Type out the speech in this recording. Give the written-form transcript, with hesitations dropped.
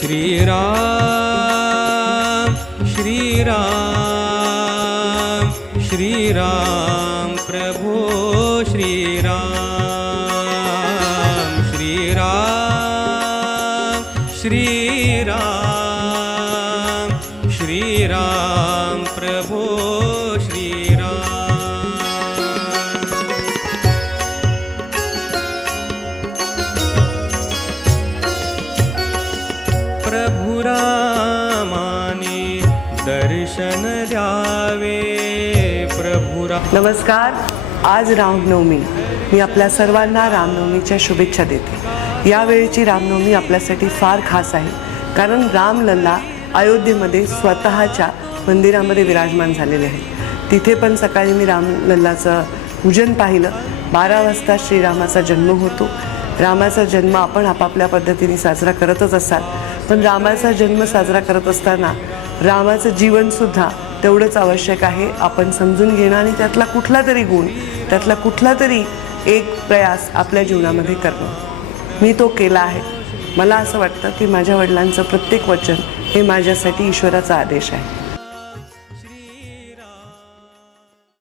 श्रीराम श्रीराम श्रीराम प्रभो श्रीराम श्रीराम श्रीराम श्रीराम प्रभो श्रीराम। प्रभु रामाने दर्शन द्यावे प्रभु नमस्कार, आज रामनवमी। मी आपल्या सर्वांना रामनवमीच्या शुभेच्छा देते। यावेळची रामनवमी आपल्यासाठी फार खास आहे, कारण रामलल्ला अयोध्येमध्ये स्वतःच्या मंदिरामध्ये विराजमान झालेले आहेत। तिथे पण सकाळी मी रामलल्लाचं पूजन पाहिलं। 12 वाजता श्रीरामाचा जन्म होतो। रामाचा जन्म आपण आपापल्या पद्धतीने साजरा करतच असाल, पण रामाचा जन्म साजरा करत असताना रामाचं जीवनसुद्धा तेवढंच आवश्यक आहे। आपण समजून घेणं आणि त्यातला कुठला तरी गुण, त्यातला कुठला तरी एक प्रयास आपल्या जीवनामध्ये करणं, मी तो केला आहे। मला असं वाटतं की माझ्या वडिलांचं प्रत्येक वचन हे माझ्यासाठी ईश्वराचा आदेश आहे।